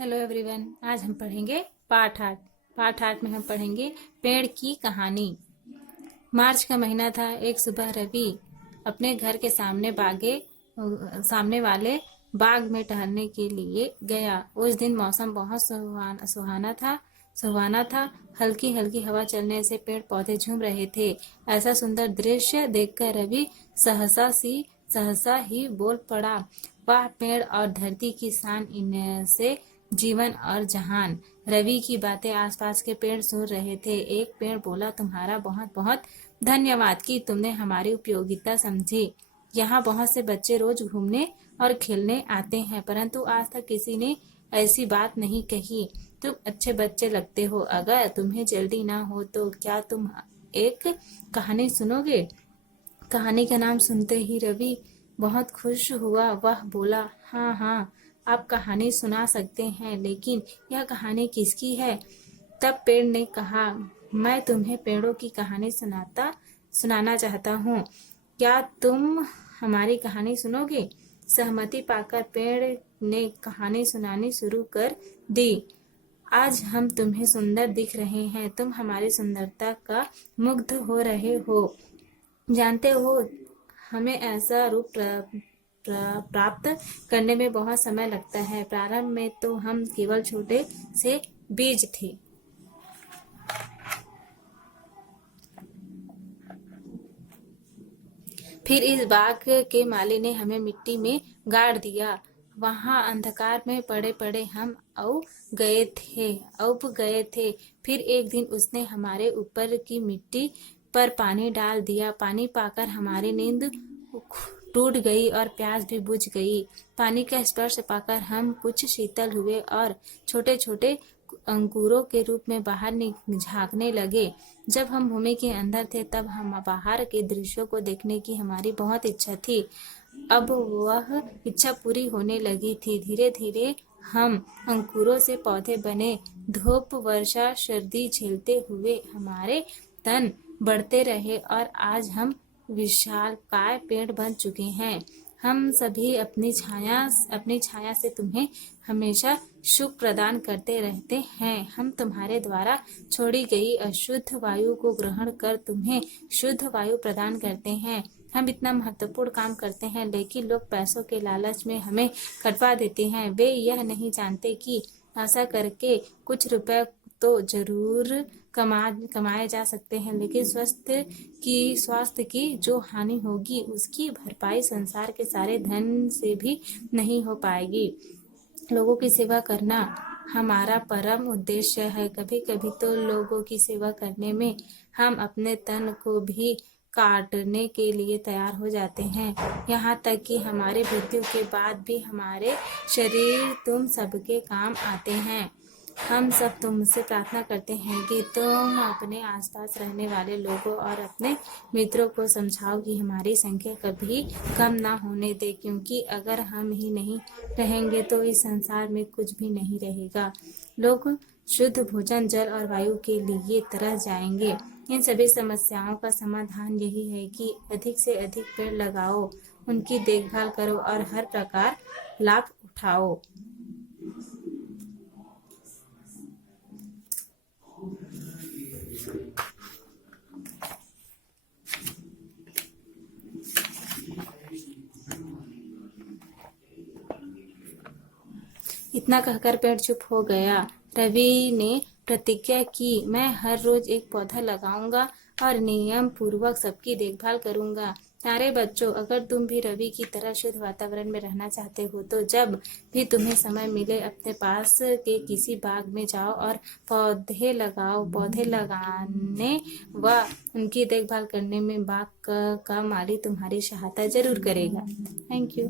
Hello everyone. आज हम पढ़ेंगे पाठ 8 में हम पढ़ेंगे पेड़ की कहानी। मार्च का महीना था। एक सुबह रवि अपने घर के सामने वाले बाग में टहलने के लिए गया। उस दिन मौसम बहुत सुहाना था। हल्की हल्की हवा चलने से पेड़ पौधे झूम रहे थे। ऐसा सुंदर दृश्य देखकर रवि सहसा ही बोल पड़ा, वाह, पेड़ और धरती की शान, इनसे जीवन और जहान। रवि की बातें आसपास के पेड़ सुन रहे थे। एक पेड़ बोला, तुम्हारा बहुत बहुत धन्यवाद कि तुमने हमारी उपयोगिता समझी। यहाँ बहुत से बच्चे रोज घूमने और खेलने आते हैं, परंतु आज तक किसी ने ऐसी बात नहीं कही। तुम अच्छे बच्चे लगते हो। अगर तुम्हें जल्दी ना हो तो क्या तुम एक कहानी सुनोगे? कहानी का नाम सुनते ही रवि बहुत खुश हुआ। वह बोला, हाँ हाँ, आप कहानी सुना सकते हैं, लेकिन यह कहानी किसकी है? तब पेड़ ने कहा, मैं तुम्हें पेड़ों की कहानी सुनाना चाहता हूँ। क्या तुम हमारी कहानी सुनोगे? सहमति पाकर पेड़ ने कहानी सुनानी शुरू कर दी। आज हम तुम्हें सुंदर दिख रहे हैं। तुम हमारी सुंदरता का मुग्ध हो रहे हो। जानते हो, हमें ऐसा रूप प्राप्त करने में बहुत समय लगता है। प्रारंभ में तो हम केवल छोटे से बीज थे। फिर इस बाग के माली ने हमें मिट्टी में गाड़ दिया। वहां अंधकार में पड़े पड़े हम उब गए थे। फिर एक दिन उसने हमारे ऊपर की मिट्टी पर पानी डाल दिया। पानी पाकर हमारी नींद टूट गई और प्यास भी बुझ गई। पानी का स्पर्श पाकर हम कुछ शीतल हुए और छोटे छोटे अंकुरों के रूप में बाहर झांकने लगे। जब हम भूमि के अंदर थे तब हम बाहर के दृश्यों को देखने की हमारी बहुत इच्छा थी। अब वह इच्छा पूरी होने लगी थी। धीरे धीरे हम अंकुरों से पौधे बने। धूप, वर्षा, सर्दी झेलते हुए हमारे तन बढ़ते रहे और आज हम विशालकाय पेड़ बन चुके हैं। हम सभी अपनी छाया से तुम्हें हमेशा सुख प्रदान करते रहते हैं। हम तुम्हारे द्वारा छोड़ी गई अशुद्ध वायु को ग्रहण कर तुम्हें शुद्ध वायु प्रदान करते हैं। हम इतना महत्वपूर्ण काम करते हैं, लेकिन लोग पैसों के लालच में हमें कटवा देते हैं। वे यह नहीं जानते कि ऐसा करके कुछ रुपए तो जरूर कमाए जा सकते हैं, लेकिन स्वास्थ्य की जो हानि होगी उसकी भरपाई संसार के सारे धन से भी नहीं हो पाएगी। लोगों की सेवा करना हमारा परम उद्देश्य है। कभी कभी तो लोगों की सेवा करने में हम अपने तन को भी काटने के लिए तैयार हो जाते हैं। यहाँ तक कि हमारी मृत्यु के बाद भी हमारे शरीर तुम सबके काम आते हैं। हम सब तुमसे प्रार्थना करते हैं कि तुम अपने आसपास रहने वाले लोगों और अपने मित्रों को समझाओ कि हमारी संख्या कभी कम ना होने दे, क्योंकि अगर हम ही नहीं रहेंगे तो इस संसार में कुछ भी नहीं रहेगा। लोग शुद्ध भोजन, जल और वायु के लिए तरस जाएंगे। इन सभी समस्याओं का समाधान यही है कि अधिक से अधिक पेड़ लगाओ, उनकी देखभाल करो और हर प्रकार लाभ उठाओ। इतना कहकर पेड़ चुप हो गया। रवि ने प्रतिज्ञा की, मैं हर रोज एक पौधा लगाऊंगा और नियम पूर्वक सबकी देखभाल करूंगा। प्यारे बच्चों, अगर तुम भी रवि की तरह शुद्ध वातावरण में रहना चाहते हो तो जब भी तुम्हें समय मिले अपने पास के किसी बाग में जाओ और पौधे लगाओ। पौधे लगाने व उनकी देखभाल करने में बाग का माली तुम्हारी सहायता जरूर करेगा। Thank you.